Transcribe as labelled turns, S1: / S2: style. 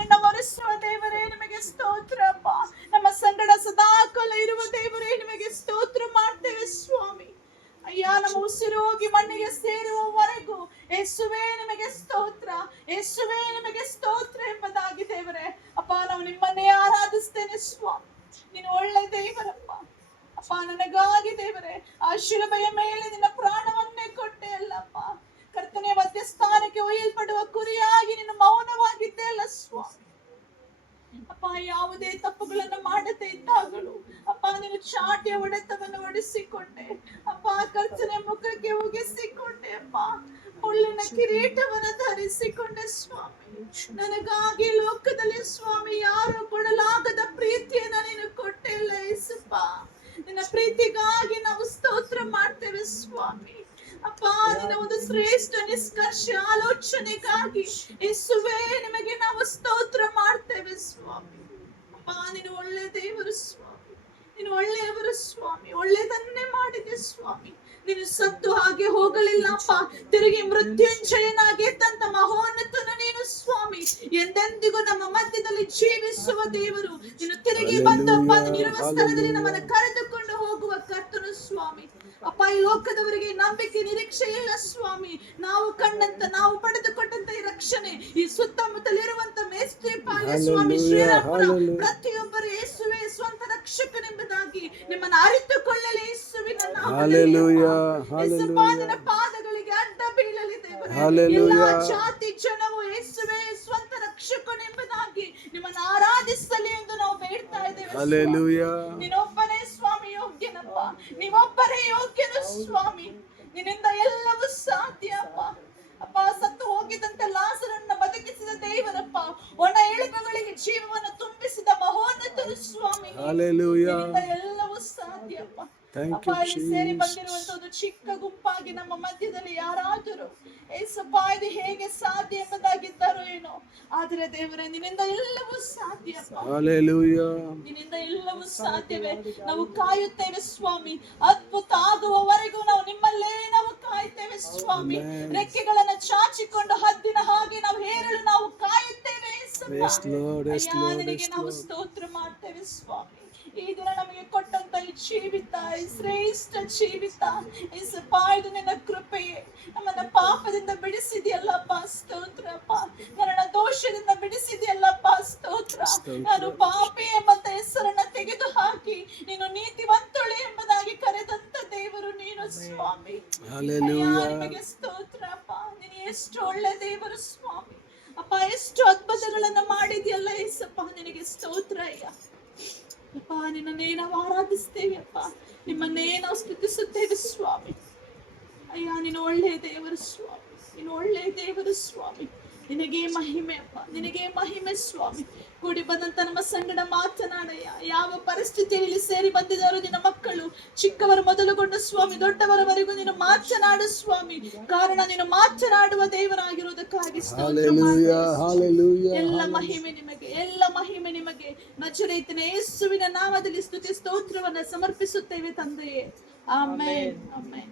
S1: ಒರೆಸುವ ದೇವರೇ, ನಿಮಗೆ ಸ್ತೋತ್ರಪ್ಪ ನಮ್ಮ ಸಂಗಡ ಸದಾಕಾಲ ಇರುವ ದೇವರೇ, ನಿಮಗೆ ಸ್ತೋತ್ರ ಮಾಡ್ತೇವೆ, ಸ್ವಾಮಿ. ಅಯ್ಯ, ನಮ್ಮ ಉಸಿರು ಹೋಗಿ ಮಣ್ಣಿಗೆ ಸೇರುವವರೆಗೂ ಯೇಸುವೇ ನಿಮಗೆ ಸ್ತೋತ್ರ, ಯೇಸುವೇ ನಿಮಗೆ ಸ್ತೋತ್ರ ಎಂಬುದಾಗಿ ದೇವರೇ. ಅಪ್ಪ, ನಾವು ನಿಮ್ಮನ್ನೇ ಆರಾಧಿಸ್ತೇನೆ, ಸ್ವಾಮಿ. ನೀನು ಒಳ್ಳೆ ದೇವರಪ್ಪ. ಅಪ್ಪ, ನನಗಾಗಿ ದೇವರೇ, ಆ ಮೇಲೆ ನಿನ್ನ ಪ್ರಾಣವನ್ನೇ ಕೊಟ್ಟೆ ಅಲ್ಲಪ್ಪ. ಕರ್ತನೆಯ ಮಧ್ಯಸ್ಥಾನಕ್ಕೆ ಒಯ್ಯಲ್ಪಡುವ ಕುರಿಯಾಗಿ ನೀನು ಮೌನವಾಗಿದ್ದೆ ಅಲ್ಲ ಸ್ವಾಮಿ ಅಪ್ಪ ಯಾವುದೇ ತಪ್ಪುಗಳನ್ನು ಮಾಡದೇ ಇದ್ದಾಗಲೂ ಅಪ್ಪ ನೀನು ಒಡೆತವನ್ನು ಒಡಿಸಿಕೊಂಡೆ ಅಪ್ಪ ಕರ್ತನೆ ಮುಖಕ್ಕೆ ಉಗಿಸಿಕೊಂಡೆ, ಅಪ್ಪ. ಮುಳ್ಳಿನ ಕಿರೀಟವನ್ನು ಧರಿಸಿಕೊಂಡೆ, ಸ್ವಾಮಿ. ನನಗಾಗಿ ಲೋಕದಲ್ಲಿ, ಸ್ವಾಮಿ, ಯಾರು ಕೊಡಲಾಗದ ಪ್ರೀತಿಯನ್ನ ನೀನು ಕೊಟ್ಟಿಲ್ಲ ಯೇಸುಪ್ಪ ನಿನ್ನ ಪ್ರೀತಿಗಾಗಿ ನಾವು ಸ್ತೋತ್ರ ಮಾಡ್ತೇವೆ, ಸ್ವಾಮಿ. ಅಪ್ಪ, ನಿನ್ನ ಒಂದು ಶ್ರೇಷ್ಠ ನಿಷ್ಕರ್ಷ ಆಲೋಚನೆಗಾಗಿ ಯೇಸುವೇ, ನಿಮಗೆ ನಾವು ಸ್ತೋತ್ರ ಮಾಡ್ತೇವೆ, ಸ್ವಾಮಿ. ಅಪ್ಪ, ನೀನು ಒಳ್ಳೆ ದೇವರು, ಸ್ವಾಮಿ. ಒಳ್ಳೆಯವರು ಸ್ವಾಮಿ ಒಳ್ಳೆಯದನ್ನೇ ಮಾಡಿದೆ ಸ್ವಾಮಿ. ನೀನು ಸತ್ತು ಹಾಗೆ ಹೋಗಲಿಲ್ಲಪ್ಪ ತಿರುಗಿ ಮೃತ್ಯುಂಜಯನಾಗಿ ತಂತ ಮಹೋನ್ನತನು ನೀನು ಸ್ವಾಮಿ. ಎಂದೆಂದಿಗೂ ನಮ್ಮ ಮಧ್ಯದಲ್ಲಿ ಜೀವಿಸುವ ದೇವರು. ನೀನು ತಿರುಗಿ ಬಂದಪ್ಪ ಇರುವ ಸ್ಥಳದಲ್ಲಿ ನಮ್ಮನ್ನು ಕರೆದುಕೊಂಡು ಹೋಗುವ ಕರ್ತನು ಸ್ವಾಮಿ. ಅಪ್ಪ ಈ ಲೋಕದವರಿಗೆ ನಂಬಿಕೆ ನಿರೀಕ್ಷೆ ಇಲ್ಲ ಸ್ವಾಮಿ. ನಾವು ಕಂಡಂತ ನಾವು ಪಡೆದುಕೊಂಡಂತ ಈ ರಕ್ಷಣೆ ಈ ಸುತ್ತಮುತ್ತಲಿರುವಂತ ಮೇಸ್ತ್ರಿ ಪಾಲ ಸ್ವಾಮಿ
S2: ಶ್ರೀರಾಮ
S1: ಶ್ರೀರಾಮಪುರ
S2: hallelujah.
S1: ಪ್ರತಿಯೊಬ್ಬರು ಯೇಸುವೆ ಸ್ವಂತ ರಕ್ಷಕನೆಂಬುದಾಗಿ ಅರಿತುಕೊಳ್ಳಲಿ ಯೇಸುವಿನ ನಾಮದಲ್ಲಿ. ನಿನ್ನ ಪಾದಗಳಿಗೆ ಅಡ್ಡ ಬೀಳಲಿ ದೇವರೇ. ಎಲ್ಲಾ ಜಾತಿ ಜನವು ಯೇಸುವೆ ಸ್ವಂತ ರಕ್ಷಕನೆಂಬುದಾಗಿ ನಿಮ್ಮನ್ನು ಆರಾಧಿಸಲಿ ಎಂದು ನಾವು ಬೇಡ್ತಾ ಇದ್ದೇವೆ ಸ್ವಾಮಿ.
S2: Hallelujah.
S1: ನೀನೊಬ್ಬನೇ ಸ್ವಾಮಿ ಯೋಗ್ಯನಪ್ಪ ನೀವೊಬ್ಬರೇ ಯೋಗ್ಯನು ಸ್ವಾಮಿ ನಿನ್ನಿಂದ ಎಲ್ಲವೂ ಸಾಧ್ಯ ಅಪ್ಪ ಅಪ್ಪ ಸತ್ತು ಹೋಗಿದಂತೆ ಲಾಸರನ್ನ ಬದುಕಿಸಿದ ದೇವರಪ್ಪ ಒಣ ಎಳುಬುಗಳಿಗೆ ಜೀವವನ್ನು ತುಂಬಿಸಿದ ಮಹೋನ್ನತರು ಸ್ವಾಮಿ
S2: Hallelujah.
S1: ನಿನ್ನಿಂದ ಅಪ್ಪ ಇಲ್ಲಿ ಸೇರಿ. ಬಂದಿರುವಂತ ಒಂದು ಚಿಕ್ಕ ಗುಂಪಾಗಿ ನಮ್ಮ ಮಧ್ಯದಲ್ಲಿ ಯಾರಾದರೂ ಏಸಪ್ಪ ಇದು ಹೇಗೆ ಸಾಧ್ಯ ಎಂಬುದಾಗಿದ್ದಾರೋ ಏನೋ ಆದರೆ ದೇವರೇ ನಿನ್ನಿಂದ ಎಲ್ಲವೂ ಸಾಧ್ಯ. ನಿನ್ನಿಂದ ಎಲ್ಲವೂ ಸಾಧ್ಯವೇ. ನಾವು ಕಾಯುತ್ತೇವೆ ಸ್ವಾಮಿ. ಅದ್ಭುತ ಆಗುವವರೆಗೂ ನಾವು ನಿಮ್ಮಲ್ಲೇ ನಾವು ಕಾಯುತ್ತೇವೆ ಸ್ವಾಮಿ. ರೆಕ್ಕೆಗಳನ್ನ ಚಾಚಿಕೊಂಡು ಹದ್ದಿನ ಹಾಗೆ ನಾವು ಹೇರಲು ನಾವು ಕಾಯುತ್ತೇವೆ ನಾವು ಸ್ತೋತ್ರ ಮಾಡ್ತೇವೆ ಸ್ವಾಮಿ. ಈ ದಿನ ನಮಗೆ ಕೊಟ್ಟಂತ ಈ ಜೀವಿತ ಈ ಶ್ರೇಷ್ಠ ಜೀವಿತ ಈ ಪಾಯದ ನಿನ್ನ ಕೃಪೆಯೇ. ನಮ್ಮನ್ನ ಪಾಪದಿಂದ ಬಿಡಿಸಿದೆಯಲ್ಲಪ್ಪ ಸ್ತೋತ್ರಪ್ಪ. ನನ್ನ ದೋಷದಿಂದ ಬಿಡಿಸಿದೆಯಲ್ಲಪ್ಪ ಸ್ತೋತ್ರ. ನಾನು ಪಾಪಿ ಎಂಬಂತ ಹೆಸರನ್ನ ತೆಗೆದು ಹಾಕಿ ನೀನು ನೀತಿವಂತಳು ಎಂಬುದಾಗಿ ಕರೆದಂತ ದೇವರು ನೀನು ಸ್ವಾಮಿ. ನಿಮಗೆ ಸ್ತೋತ್ರಪ್ಪ? ನೀನು ಎಷ್ಟು ಒಳ್ಳೆ ದೇವರು ಸ್ವಾಮಿ. ಅಪ್ಪ ಎಷ್ಟು ಅದ್ಭುತಗಳನ್ನ ಮಾಡಿದ್ಯಲ್ಲ ಏಸಪ್ಪ ನಿನಗೆ ಸ್ತೋತ್ರ ಅಯ್ಯ. ಅಪ್ಪ ನಿನ್ನನ್ನೇ ನಾವು ಆರಾಧಿಸ್ತೇವೆ ಅಪ್ಪ ನಿಮ್ಮನ್ನೇ ನಾವು ಸ್ತುತಿಸುತ್ತೇವೆ ಸ್ವಾಮಿ. ಅಯ್ಯ, ನೀನು ಒಳ್ಳೆಯ ದೇವರು ಸ್ವಾಮಿ. ನೀನು ಒಳ್ಳೆಯ ದೇವರು ಸ್ವಾಮಿ. ನಿನಗೆ ಮಹಿಮೆ ಅಪ್ಪ ನಿನಗೆ ಮಹಿಮೆ ಸ್ವಾಮಿ. ಕೂಡಿ ಬಂದಂತ ನಮ್ಮ ಸಂಗಡ ಮಾತನಾಡಯ್ಯ. ಯಾವ ಪರಿಸ್ಥಿತಿಯಲ್ಲಿ ಸೇರಿ ಬಂದಿದ್ದಾರೋ ನಿನ್ನ ಮಕ್ಕಳು. ಚಿಕ್ಕವರು ಮೊದಲುಗೊಂಡು ಸ್ವಾಮಿ ದೊಡ್ಡವರವರೆಗೂ ನೀನು ಮಾತನಾಡು ಸ್ವಾಮಿ. ಕಾರಣ ನೀನು ಮಾತನಾಡುವ ದೇವರಾಗಿರುವುದಕ್ಕಾಗಿ. ಎಲ್ಲ ಮಹಿಮೆ ನಿಮಗೆ ಎಲ್ಲ ಮಹಿಮೆ ನಿಮಗೆ. ನಜರೇತಿನ ಯೇಸುವಿನ ನಾಮದಲ್ಲಿ ಸ್ತುತಿ ಸ್ತೋತ್ರವನ್ನ ಸಮರ್ಪಿಸುತ್ತೇವೆ ತಂದೆಯೇ. ಆಮೇಲೆ ಆಮೇನ್.